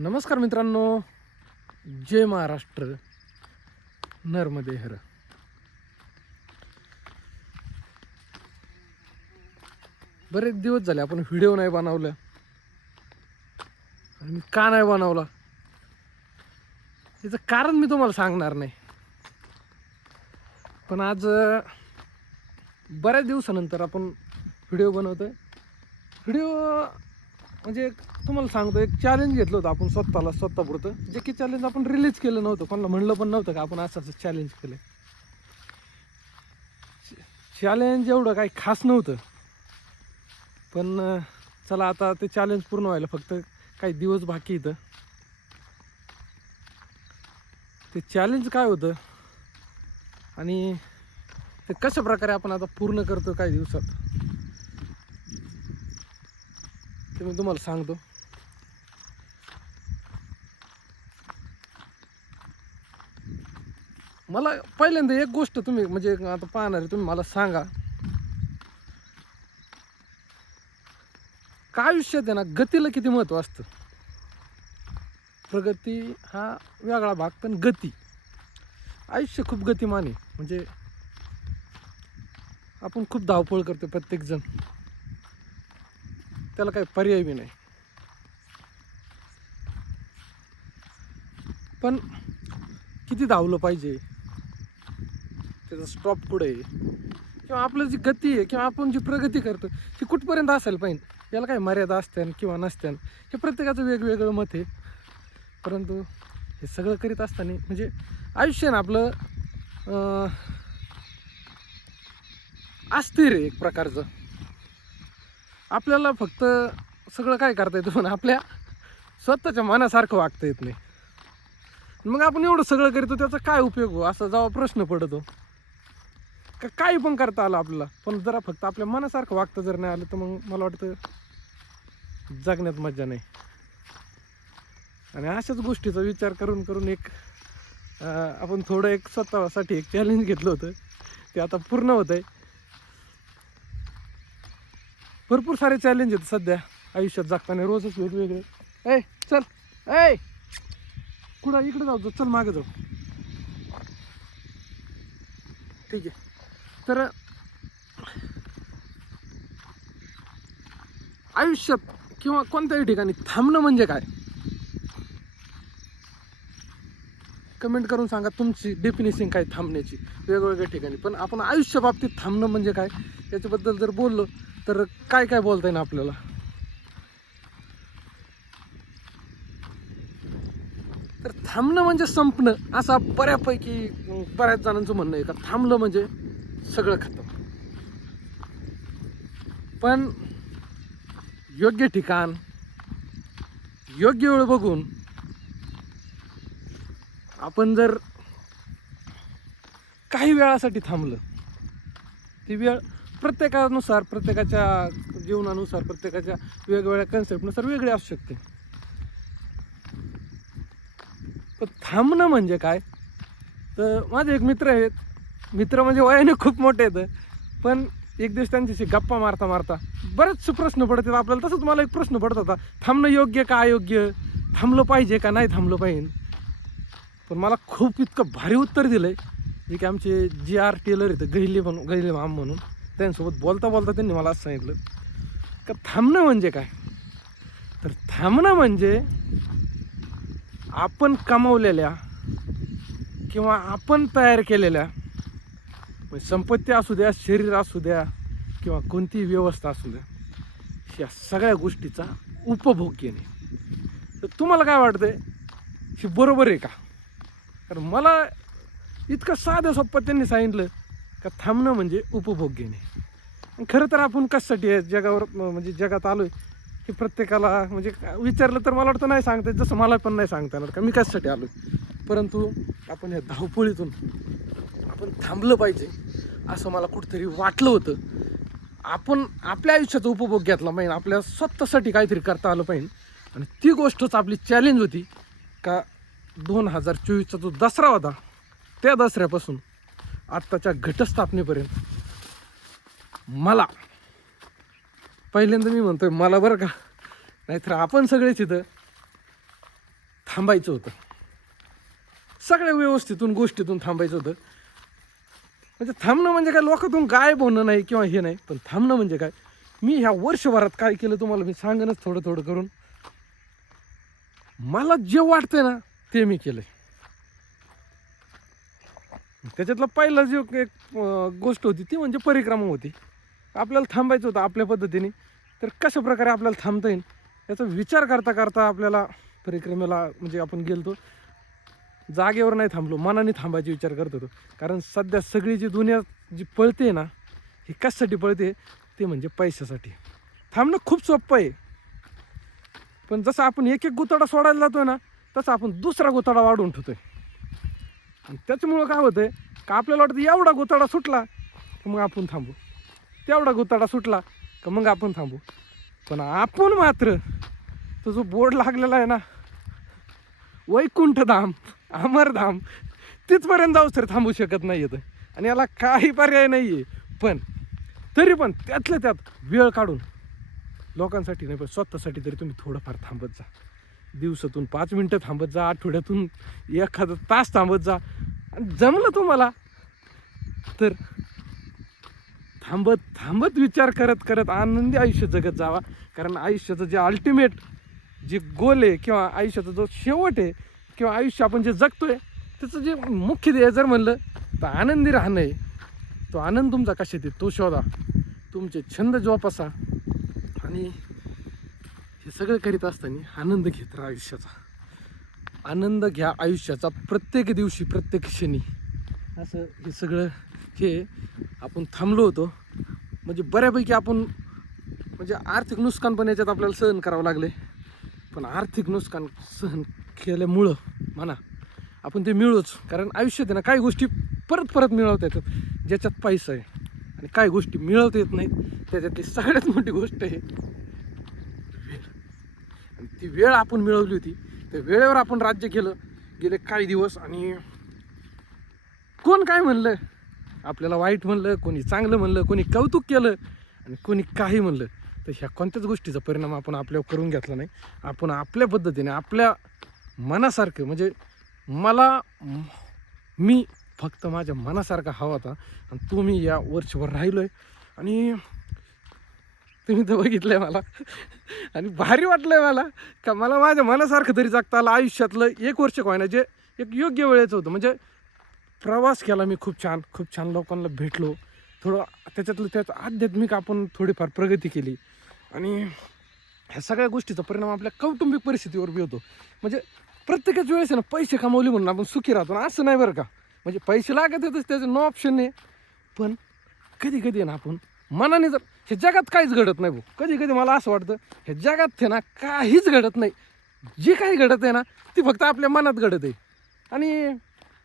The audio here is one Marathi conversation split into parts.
नमस्कार मित्रांनो. जय महाराष्ट्र. नर्मदे हर बरेच दिवस झाले आपण व्हिडिओ नाही बनवलं. आणि मी का नाही बनवला? याचं कारण मी तुम्हाला सांगणार नाही. पण आज बऱ्याच दिवसानंतर आपण व्हिडिओ बनवतोय. व्हिडिओ म्हणजे एक तुम्हाला सांगतो एक चॅलेंज घेतलं होतं आपण स्वतःला स्वतःपुरतं. जे की चॅलेंज आपण रिलीज केलं नव्हतं कोणाला म्हणलं पण नव्हतं का आपण असं चॅलेंज केलं चॅलेंज एवढं काही खास नव्हतं. पण चला आता ते चॅलेंज पूर्ण व्हायला फक्त काही दिवस बाकी इथं. ते चॅलेंज काय होतं? आणि ते कशा प्रकारे आपण आता पूर्ण करतो काही दिवसात? ते मी तुम्हाला सांगतो. मला पहिल्यांदा एक गोष्ट तुम्ही म्हणजे आता पाहणार तुम्ही मला सांगा. का आयुष्यात आहे ना गतीला किती महत्त्व असतं? प्रगती हा वेगळा भाग पण गती. आयुष्य खूप गतिमान आहे. म्हणजे आपण खूप धावपळ करतो प्रत्येकजण. त्याला काही पर्याय बी नाही. पण किती धावलं पाहिजे? त्याचा स्टॉप कुठे आहे? किंवा आपलं जी गती आहे किंवा आपण जी प्रगती करतो ती कुठपर्यंत असायला पाहिजे? याला काही मर्यादा असत्यान किंवा नसत्यान? हे प्रत्येकाचं वेगवेगळं मत आहे. परंतु हे सगळं करीत असताना म्हणजे आयुष्य ना आपलं अस्थिर आहे एक प्रकारचं. आपल्याला फक्त सगळं काय करता येतं पण आपल्या स्वतःच्या मनासारखं वागता येत नाही. मग आपण एवढं सगळं करतो त्याचा काय उपयोग हो? असा जेव्हा प्रश्न पडतो हो. का काही पण करता आलं आपल्याला पण जरा फक्त आपल्या मनासारखं वागतं जर नाही आलं तर मग मला वाटतं जगण्यात मजा नाही. आणि अशाच गोष्टीचा विचार करून करून एक आपण थोडं एक स्वतःसाठी एक चॅलेंज घेतलं होतं. ते आता पूर्ण होत आहे भरपूर सारे चॅलेंज आहेत सध्या. आयुष्यात जगताना रोजच वेगवेगळे. ए चल. ए! कुठं? इकडे जाऊ चल मागे जाऊ. ठीक आहे. तर आयुष्यात किंवा कोणत्याही ठिकाणी थांबणं म्हणजे काय? कमेंट करून सांगा तुमची डेफिनेशन काय थांबण्याची. वेगवेगळ्या ठिकाणी. पण आपण आयुष्य बाबतीत थांबणं म्हणजे काय? याच्याबद्दल जर बोललो तर काय काय बोलता येईल आपल्याला? तर थांबणं म्हणजे संपणं असा बऱ्यापैकी बऱ्याच जणांचं म्हणणं आहे का? थांबलं म्हणजे सगळं खतम. पण योग्य ठिकाण योग्य वेळ बघून आपण जर काही वेळासाठी थांबलं ती वेळ प्रत्येकानुसार प्रत्येकाच्या जीवनानुसार प्रत्येकाच्या वेगवेगळ्या कन्सेप्टनुसार वेगळी असू शकते. पण थांबणं म्हणजे काय? तर माझे एक मित्र आहेत. मित्र म्हणजे वयाने खूप मोठे आहेत. पण एक दिवस त्यांच्याशी गप्पा मारता मारता बरेचसे प्रश्न पडतात आपल्याला. तसंच मला एक प्रश्न पडत होता थांबणं योग्य का अयोग्य? थांबलं पाहिजे का नाही थांबलं पाहिजे? पण मला खूप इतकं भारी उत्तर दिलंय. जे की आमचे जी आर टेलर आहेत गहिले म्हणून गहिले माम म्हणून. त्यांच्यासोबत बोलता बोलता त्यांनी मला असं सांगितलं का थांबणं म्हणजे काय? तर थांबणं म्हणजे आपण कमावलेल्या किंवा आपण तयार केलेल्या म्हणजे संपत्ती असू द्या शरीर असू द्या किंवा कोणतीही व्यवस्था असू द्या या सगळ्या गोष्टीचा उपभोग घेणे. तर तुम्हाला काय वाटतंय? हे बरोबर आहे का? कारण मला इतकं साधं सोप्पं त्यांनी सांगितलं का थांबणं म्हणजे उपभोग घेणे. खरं तर आपण कशासाठी आहे? जगावर म्हणजे जगात आलो आहे हे प्रत्येकाला म्हणजे का- विचारलं तर मला वाटतं नाही सांगता येत जसं मला पण नाही सांगता येणार का? मी कशासाठी आलो परंतु आपण या धावपळीतून आपण थांबलं पाहिजे असं मला कुठंतरी वाटलं होतं. आपण आपल्या आयुष्याचा उपभोग घेतला पाहिजे आपल्या स्वतःसाठी काहीतरी करता आलं पाहिजे. आणि ती गोष्टच आपली चॅलेंज होती का दोन हजार चोवीसचा जो दसरा होता त्या दसऱ्यापासून आत्ताच्या घटस्थापनेपर्यंत मला. पहिल्यांदा मी म्हणतोय मला बरं का. नाहीतर आपण सगळेच इथं थांबायचं होतं. सगळ्या व्यवस्थेतून गोष्टीतून थांबायचं होतं. म्हणजे थांबणं म्हणजे काय? लोकातून गायब होणं नाही किंवा हे नाही. पण थांबणं म्हणजे काय? मी ह्या वर्षभरात काय केलं तुम्हाला? मी सांगेनच थोडं थोडं करून. मला जे वाटतंय ना ते मी केलंय. त्याच्यातलं पहिला जी एक गोष्ट होती ती म्हणजे परिक्रमा होती. आपल्याला थांबायचं होतं आपल्या पद्धतीने. तर कशा प्रकारे आपल्याला थांबता येईल याचा विचार करता करता आपल्याला परिक्रमेला म्हणजे आपण गेलतो जागेवर नाही थांबलो मनाने थांबायचे विचार करत होतो. कारण सध्या सगळी जी दुनिया जी पळते ना ही कशासाठी पळते? ते म्हणजे पैशासाठी. थांबणं खूप सोपं आहे. पण जसं आपण एक एक गुताडा सोडायला जातोय ना तसं आपण दुसरा गुताडा वाढवून ठेवतोय. आणि त्याच्यामुळं काय होतंय का आपल्याला वाटतं एवढा गुताडा सुटला तर मग आपण थांबू. तेवढा गुताडा सुटला का मग आपण थांबू. पण आपण मात्र तो जो बोर्ड लागलेला आहे ना वैकुंठधाम अमरधाम तिथपर्यंत जाऊ तर थांबू शकत नाही येतं आणि याला काही पर्याय नाही आहे पण तरी पण त्यातल्या त्यात वेळ काढून लोकांसाठी नाही पण स्वतःसाठी तरी तुम्ही थोडंफार थांबत जा. दिवसातून पाच मिनटं थांबत जा आठवड्यातून एखादा तास थांबत जा. आणि जमलं तुम्हाला तर थांबत थांबत विचार करत करत आनंदी आयुष्य जगत जावा. कारण आयुष्याचं जे अल्टिमेट जे गोल आहे किंवा आयुष्याचा जो शेवट आहे किंवा आयुष्य आपण जे जगतोय त्याचं जे मुख्य ध्येय जर म्हणलं तर आनंदी राहणं आहे. तो आनंद तुमचा कशात आहे? तो शोधा. तुमचे छंद जोपासा. आणि हे सगळं करीत असताना आनंद घेत राहा आयुष्याचा. आनंद घ्या आयुष्याचा. प्रत्येक दिवशी प्रत्येक क्षणी. असं हे सगळं हे आपण थांबलो होतो. म्हणजे बऱ्यापैकी आपण म्हणजे आर्थिक नुकसान पण याच्यात आपल्याला सहन करावं लागले. पण आर्थिक नुकसान सहन केल्यामुळं म्हणा आपण ते मिळूच. कारण आयुष्यात आहे ना काही गोष्टी परत परत मिळवता येतात. ज्याच्यात पैसा आहे आणि काही गोष्टी मिळवता येत नाहीत. त्याच्यातली सगळ्यात मोठी गोष्ट आहे वेळ. आणि ती वेळ आपण मिळवली होती. त्या वेळेवर आपण राज्य केलं. गेले काही दिवस आणि कोण काय म्हणलं? आपल्याला वाईट म्हणलं कोणी चांगलं म्हणलं कोणी कौतुक केलं आणि कोणी काही म्हणलं. तर ह्या कोणत्याच गोष्टीचा परिणाम आपण आपल्यावर करून घेतला नाही. आपण आपल्या पद्धतीने आपल्या मनासारखं म्हणजे मला मी फक्त माझ्या मनासारखा हवा होता आणि तो मी या वर्षभर राहिलो आहे आणि तुम्ही तर बघितलं आहे मला. आणि भारी वाटलं आहे मला. का मला माझ्या मनासारखं तरी जगता आलं. आयुष्यातलं एक वर्ष काय जे एक योग्य वेळेचं होतं. म्हणजे प्रवास केला मी खूप छान खूप छान लोकांना भेटलो. थोडं त्याच्यातलं त्यात आध्यात्मिक आपण थोडीफार प्रगती केली. आणि ह्या सगळ्या गोष्टीचा परिणाम आपल्या कौटुंबिक परिस्थितीवर बी होतो. म्हणजे प्रत्येकाच वेळेस आहे ना पैसे कमावले म्हणून आपण सुखी राहतो ना असं नाही बरं का? म्हणजे पैसे लागत येतच त्याचं नो ऑप्शन नाही. पण कधी कधी आहे ना आपण मनाने जर हे जगात काहीच घडत नाही भाऊ. कधी कधी मला असं वाटतं हे जगात आहे ना काहीच घडत नाही. जे काही घडत आहे ना ती फक्त आपल्या मनात घडत आहे. आणि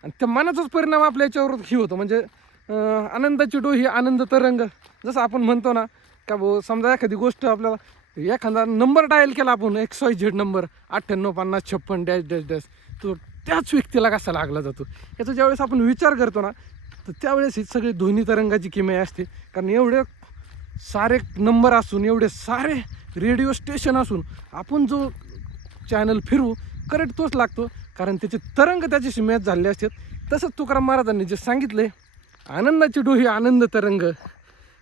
आणि त्या मनाचाच परिणाम आपल्या याच्यावर ही होतो. म्हणजे आनंदाची डोही आनंद तरंग जसं आपण म्हणतो ना का भाऊ समजा एखादी गोष्ट आपल्याला एखादा नंबर डायल केला आपण एक्स वाय झेड नंबर अठ्ठ्याण्णव पन्नास छप्पन डॅश डॅश डॅश तो त्याच व्यक्तीला कसा लागला जातो? याचा ज्यावेळेस आपण विचार करतो ना तर त्यावेळेस ही सगळी ध्वनी तरंगाची किमया असते. कारण एवढे सारे नंबर असून एवढे सारे रेडिओ स्टेशन असून आपण जो चॅनल फिरू करेक्ट तोच लागतो. कारण त्याचे तरंग त्याच्याशी मॅच झालेले असतात तसंच तुकाराम महाराजांनी जे सांगितले आनंदाची डोही आनंद तरंग.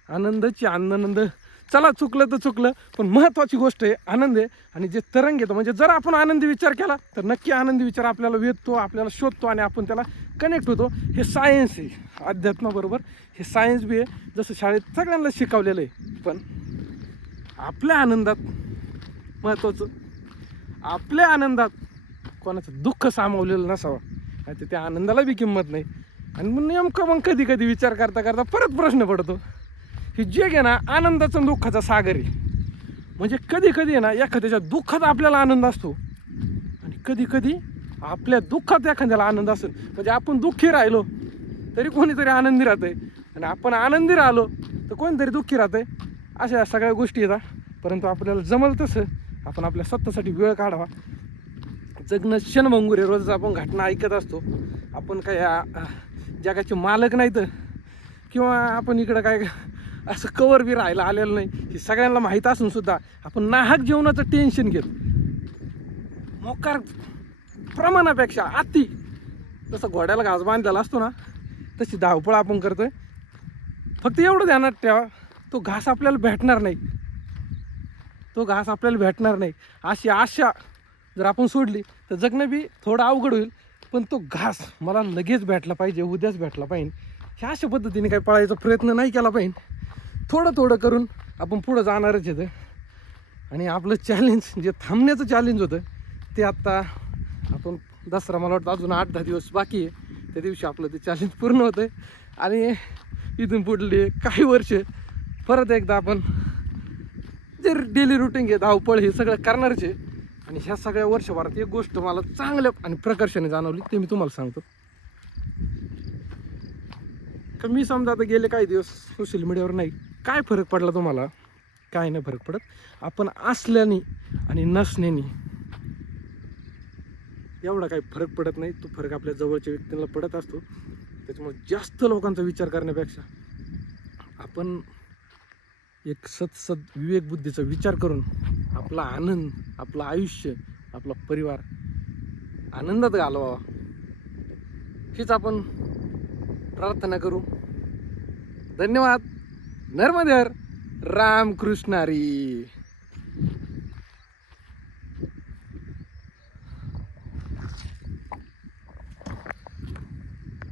आनंदाची आनंद चला चुकलं तर चुकलं पण महत्त्वाची गोष्ट आहे आनंद आहे. आणि जे तरंग येतं म्हणजे जर आपण आनंदी विचार केला तर नक्की आनंदी विचार आपल्याला वेधतो आपल्याला शोधतो आणि आपण त्याला कनेक्ट होतो. हे सायन्स आहे अध्यात्माबरोबर. हे सायन्स बी आहे. जसं शाळेत सगळ्यांना शिकवलेलं आहे पण आपल्या आनंदात महत्त्वाचं आपल्या आनंदात कोणाचं दुःख सामावलेलं नसावं. आणि त्या आनंदाला बी किंमत नाही. आणि मग नेमकं मग कधी कधी विचार करता करता परत प्रश्न पडतो. हे जग आहे ना आनंदाचा दुःखाचा सागर आहे. म्हणजे कधी कधी आहे ना एखाद्याच्या दुःखात आपल्याला आनंद असतो. आणि कधी कधी आपल्या दुःखात एखाद्याला आनंद असतो. म्हणजे आपण दुःखी राहिलो तरी कोणीतरी आनंदी राहतंय. आणि आपण आनंदी राहिलो तर कोणीतरी दुःखी राहतंय. अशा सगळ्या गोष्टी येतात परंतु आपल्याला जमल तसं आपण आपल्या स्वतःसाठी वेळ काढावा. जगणं क्षणभंगूर आहे. रोज आपण घटना ऐकत असतो. आपण काय जगाचे मालक नाही तर किंवा आपण इकडं काय असं कवर बी राहायला आलेलं नाही. हे सगळ्यांना माहीत असून सुद्धा आपण नाहक जेवणाचं टेन्शन घेत. मोकार प्रमाणापेक्षा अति. जसं घोड्याला घास बांधलेला असतो ना तशी धावपळ आपण करतोय. फक्त एवढं ध्यानात ठेवा तो घास आपल्याला भेटणार नाही. तो घास आपल्याला भेटणार नाही. अशी आशा जर आपण सोडली तर जगणं बी थोडं अवघड होईल. पण तो घास मला लगेच भेटला पाहिजे उद्याच भेटला पाहिजे. ह्या अशा पद्धतीने काही पळायचा प्रयत्न नाही केला पाहिजे. थोडं थोडं करून आपण पुढं जाणारच येतं आणि आपलं चॅलेंज जे थांबण्याचं चॅलेंज होतं ते आत्ता आपण दसरा मला वाटतं अजून आठ दहा दिवस बाकी आहे. त्या दिवशी आपलं ते चॅलेंज पूर्ण होतं आणि इथून पुढले काही वर्ष परत एकदा आपण जे डेली रुटीन घे धावपळ हे सगळं करणारच आहे. आणि ह्या सगळ्या वर्षभरात एक गोष्ट मला चांगल्या आणि प्रकर्षाने जाणवली ते मी तुम्हाला सांगतो. का मी समजा आता गेले काही दिवस सोशल मीडियावर नाही काय फरक पडला तुम्हाला? काय नाही फरक पडत. आपण असल्याने आणि नसण्याने एवढा काही फरक पडत नाही. तो फरक आपल्या जवळच्या व्यक्तींना पडत असतो. त्याच्यामुळे जास्त लोकांचा विचार करण्यापेक्षा आपण एक सत विवेकबुद्धीचा विचार करून आपला आनंद आपलं आयुष्य आपला परिवार आनंदात घालवावा. हीच आपण प्रार्थना करू. धन्यवाद. नर्मदेर रामकृष्णारी